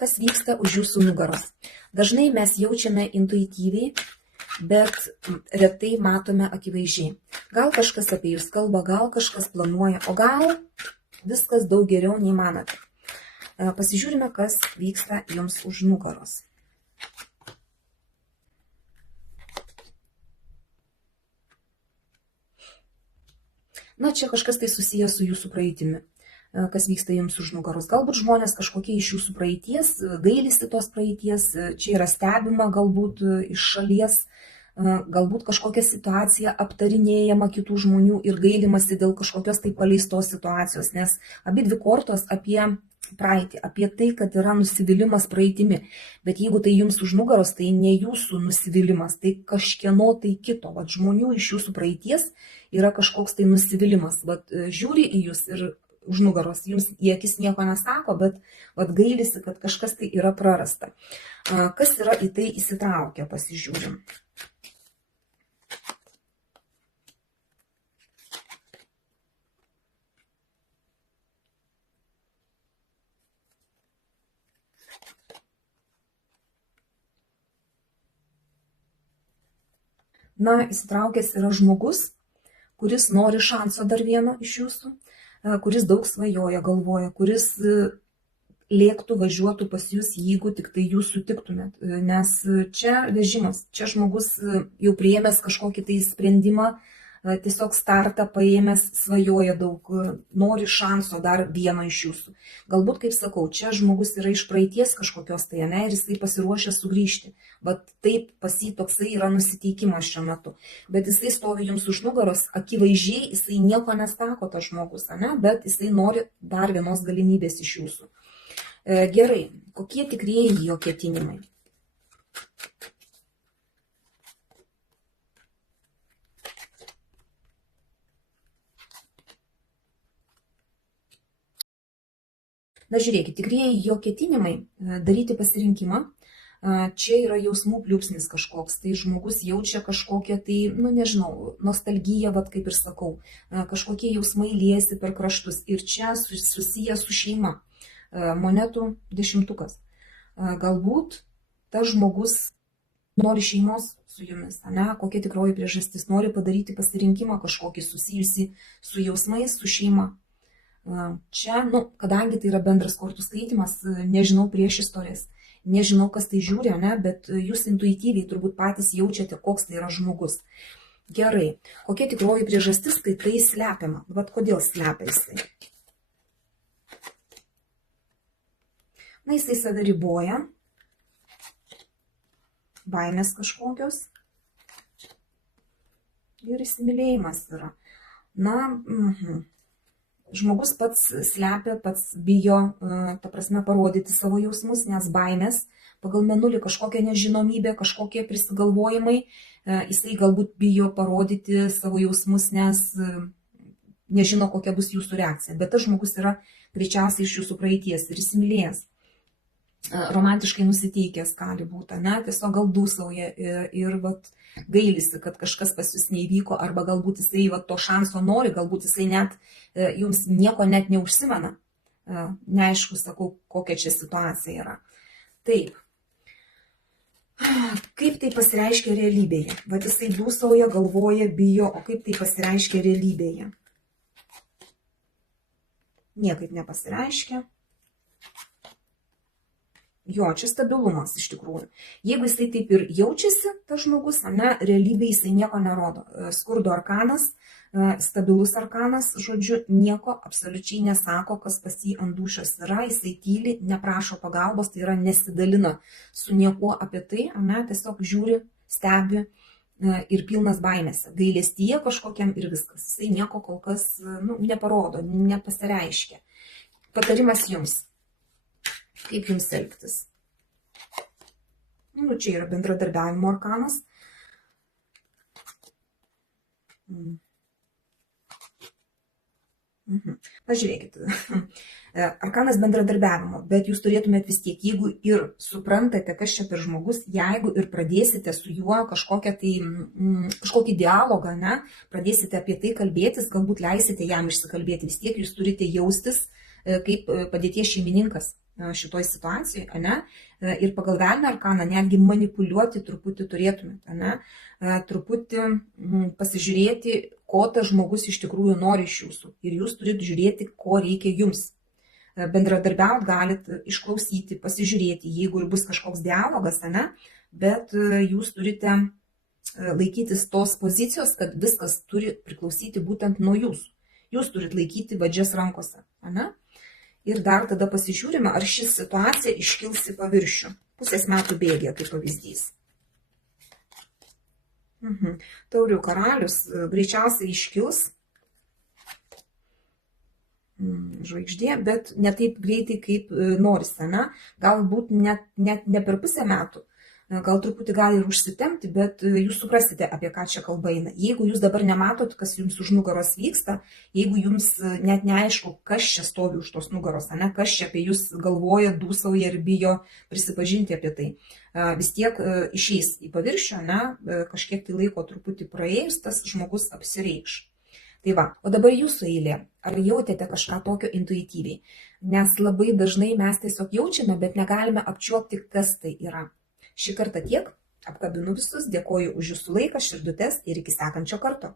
kas vyksta už jūsų nugaros. Dažnai mes jaučiame intuityviai, bet retai matome akivaizdžiai. Gal kažkas apie jūs kalba, gal kažkas planuoja, o gal viskas daug geriau nei manote. Pasižiūrime, kas vyksta jums už nugaros. Na, čia kažkas tai susijęs su jūsų praeitimi, kas vyksta jums už nugaros. Galbūt žmonės kažkokie iš jūsų praeities, gailisi tos praeities, čia yra stebima galbūt iš šalies, galbūt kažkokia situacija aptarinėjama kitų žmonių ir gailimasi dėl kažkokios tai paleistos situacijos, nes abi dvi kortos apie praeitį, apie tai, kad yra nusivylimas praeitimi. Bet jeigu tai jums už nugaros, tai ne jūsų nusivylimas, tai kažkieno tai kito. Vat žmonių iš jūsų praeities yra kažkoks tai nusivylimas. Vat žiūri į jūs ir už nugaros, jums į akis nieko nesako, bet vat gailisi, kad kažkas tai yra prarasta. Kas yra į tai įsitraukę, pasižiūrim. Na, įsitraukęs yra žmogus, kuris nori šanso dar vieno iš jūsų, kuris daug svajoja, galvoja, kuris lėktų, važiuotų pas jūs, jeigu tik tai jūs sutiktumėt. Nes čia vežimas, čia žmogus jau priėmęs kažkokį tai sprendimą, tiesiog startą paėmęs, svajoja daug, nori šanso dar vieno iš jūsų. Galbūt, kaip sakau, čia žmogus yra iš praeities kažkokios tai, ne, ir jisai pasiruošęs sugrįžti. Bet taip pas jį toksai yra nusiteikimas šiuo metu. Bet jisai stovi jums už nugaros, akivaizdžiai jisai nieko nesako tas žmogus, ne, bet jisai nori dar vienos galimybės iš jūsų. Gerai, kokie tikrieji jo ketinimai? Na, žiūrėkit, tikrieji jo ketinimai daryti pasirinkimą. Čia yra jausmų pliūpsnis kažkoks, tai žmogus jaučia kažkokią tai, nu nežinau, nostalgiją, vat kaip ir sakau, kažkokie jausmai liejasi per kraštus ir čia susiję su šeima. Monetų 10. Galbūt tas žmogus nori šeimos su jumis, ne? Kokia tikroji priežastis, nori padaryti pasirinkimą kažkokį susijusi su jausmais, su šeima. Čia, nu, kadangi tai yra bendras kortų skaitymas, nežinau prieš istorijas, nežinau, kas tai žiūri, ne, bet jūs intuityviai turbūt patys jaučiate, koks tai yra žmogus. Gerai, kokia tikroji priežastis, tai tai slepiama. Vat kodėl slepia jisai? Na, jisai save riboja, baimės kažkokios ir įsimylėjimas yra. Na, žmogus pats slepia, pats bijo, ta prasme, parodyti savo jausmus, nes baimės, pagal mėnulį kažkokia nežinomybė, kažkokie prisigalvojimai, jisai galbūt bijo parodyti savo jausmus, nes nežino, kokia bus jūsų reakcija. Bet tas žmogus yra greičiausiai iš jūsų praeities ir įsimylėjęs, romantiškai nusiteikęs gali būti, ne, tiesiog gal dūsauja ir vat, gailisi, kad kažkas pas jūs neįvyko, arba galbūt jisai vat, to šanso nori, galbūt jisai net jums nieko net neužsimena. Neaišku, sakau, kokia čia situacija yra. Taip. Kaip tai pasireiškia realybėje? Vat jisai dūsauja, galvoja, bijo, o kaip tai pasireiškia realybėje? Niekaip nepasireiškia. Jo, čia stabilumas iš tikrųjų. Jeigu jisai taip ir jaučiasi, tas žmogus, ne, realybėje jisai nieko nerodo. Skurdo arkanas, stabilus arkanas, žodžiu, nieko absoliučiai nesako, kas pas jį ant dūšios yra, jisai tyli, neprašo pagalbos, tai yra nesidalina su niekuo apie tai, ne, tiesiog žiūri, stebi ir pilnas baimėse. Gailestyje kažkokiam ir viskas. Jisai nieko kol kas neparodo, nepasireiškia. Patarimas jums. Kaip jums elgtis? Nu, čia yra bendradarbiavimo arkanas. Pažiūrėkit. Arkanas bendradarbiavimo, bet jūs turėtumėt vis tiek, jeigu ir suprantate, kas čia per žmogus, jeigu ir pradėsite su juo kažkokį dialogą, ne, pradėsite apie tai kalbėtis, galbūt leisite jam išsikalbėti, vis tiek jūs turite jaustis kaip padėties šeimininkas. šitoj situacijai, ane? Ir pagal velnio arkaną netgi manipuliuoti truputį turėtumėte, ane? Truputį pasižiūrėti, ko tas žmogus iš tikrųjų nori iš jūsų. Ir jūs turite žiūrėti, ko reikia jums. Bendradarbiauti galit, išklausyti, pasižiūrėti, jeigu ir bus kažkoks dialogas, ane? Bet jūs turite laikytis tos pozicijos, kad viskas turi priklausyti būtent nuo jūsų. Jūs turite laikyti vadžias rankose, ane? Ir dar tada pasižiūrime, ar ši situacija iškils į paviršių. Pusės metų bėgė, kaip pavyzdys. Taurių karalius greičiausiai iškils žvaigždė, bet ne taip greitai, kaip norisi, ne? Galbūt net ne per pusę metų. Gal truputį gali ir užsitemti, bet jūs suprasite, apie ką čia kalba eina. Jeigu jūs dabar nematot, kas jums už nugaros vyksta, jeigu jums net neaišku, kas čia stovi už tos nugaros, ne, kas čia apie jūs galvoja, dūsauja ir bijo prisipažinti apie tai, vis tiek išeis į paviršių, ne, kažkiek tai laiko truputį praėjus, tas žmogus apsireikš. Tai va, o dabar jūsų eilė. Ar jautėte kažką tokio intuityviai? Nes labai dažnai mes tiesiog jaučiame, bet negalime apčiuopti, kas tai yra. Šį kartą tiek, apkabinu visus, dėkoju už jūsų laiką, širdutes ir iki sekančio karto.